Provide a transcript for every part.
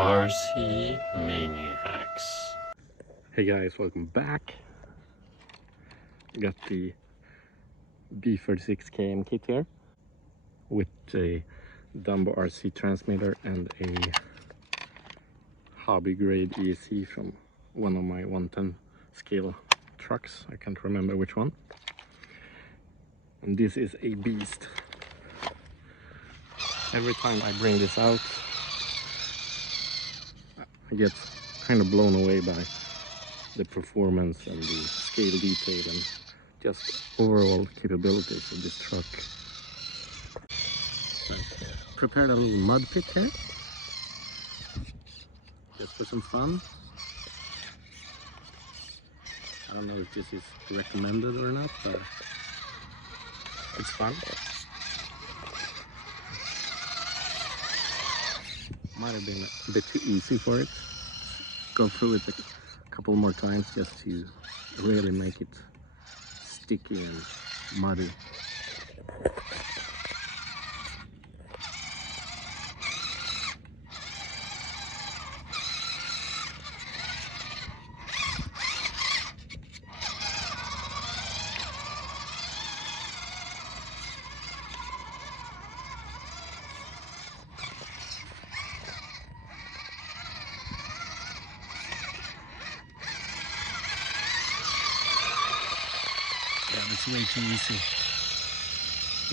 RC Maniacs. Hey guys, welcome back. Got the B36KM kit here with a Dumbo RC transmitter and a hobby grade ESC from one of my 110 scale trucks. I can't remember which one. And this is a beast. Every time I bring this out, I get kind of blown away by the performance and the scale detail and just overall capabilities of this truck. So, prepared a little mud pit here, just for some fun. I don't know if this is recommended or not, but it's fun. Might have been a bit too easy for it. Go through it a couple more times just to really make it sticky and muddy. Yeah, that's way too easy.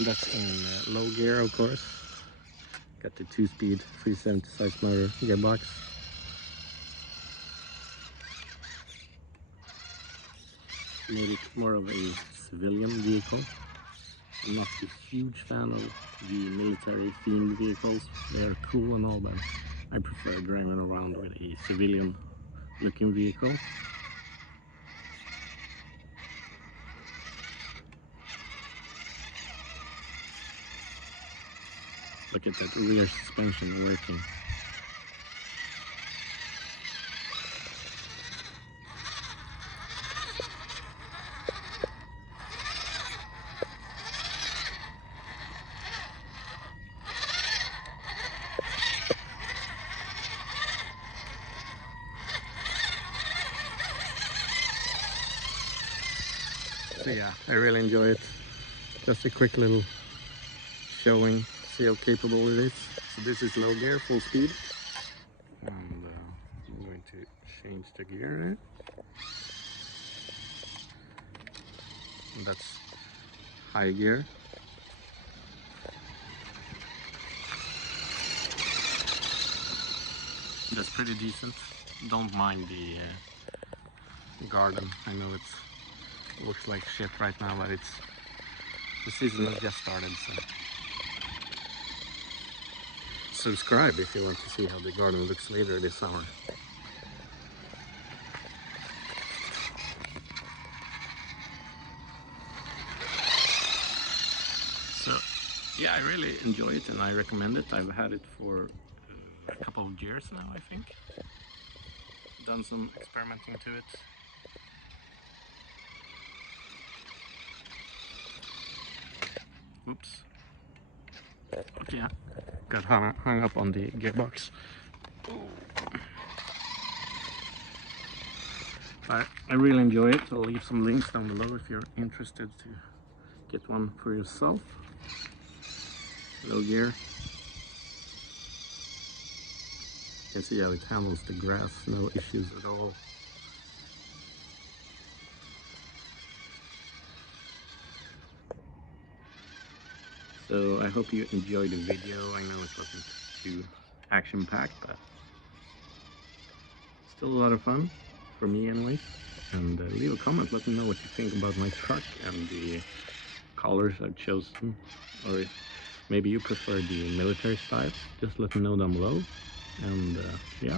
That's in low gear, of course. Got the 2-speed 370 size motor gearbox. Made it more of a civilian vehicle. I'm not a huge fan of the military themed vehicles. They are cool and all, but I prefer driving around with a civilian looking vehicle. Look at that rear suspension working. So yeah, I really enjoy it. Just a quick little showing, see how capable it is. So this is low gear, full speed. And I'm going to change the gear there. And that's high gear. That's pretty decent. Don't mind the garden. I know it looks like shit right now, but the season has just started, so subscribe if you want to see how the garden looks later this summer. So yeah, I really enjoy it and I recommend it. I've had it for a couple of years now, I think. Done some experimenting to it. Oops. Okay, yeah. Got hung up on the gearbox. I really enjoy it. I'll leave some links down below if you're interested to get one for yourself. Low gear. You can see how it handles the grass, no issues at all. So I hope you enjoyed the video. I know it wasn't too action-packed, but still a lot of fun, for me anyways. And leave a comment, let me know what you think about my truck and the colors I've chosen. Or if maybe you prefer the military style, just let me know down below. And yeah.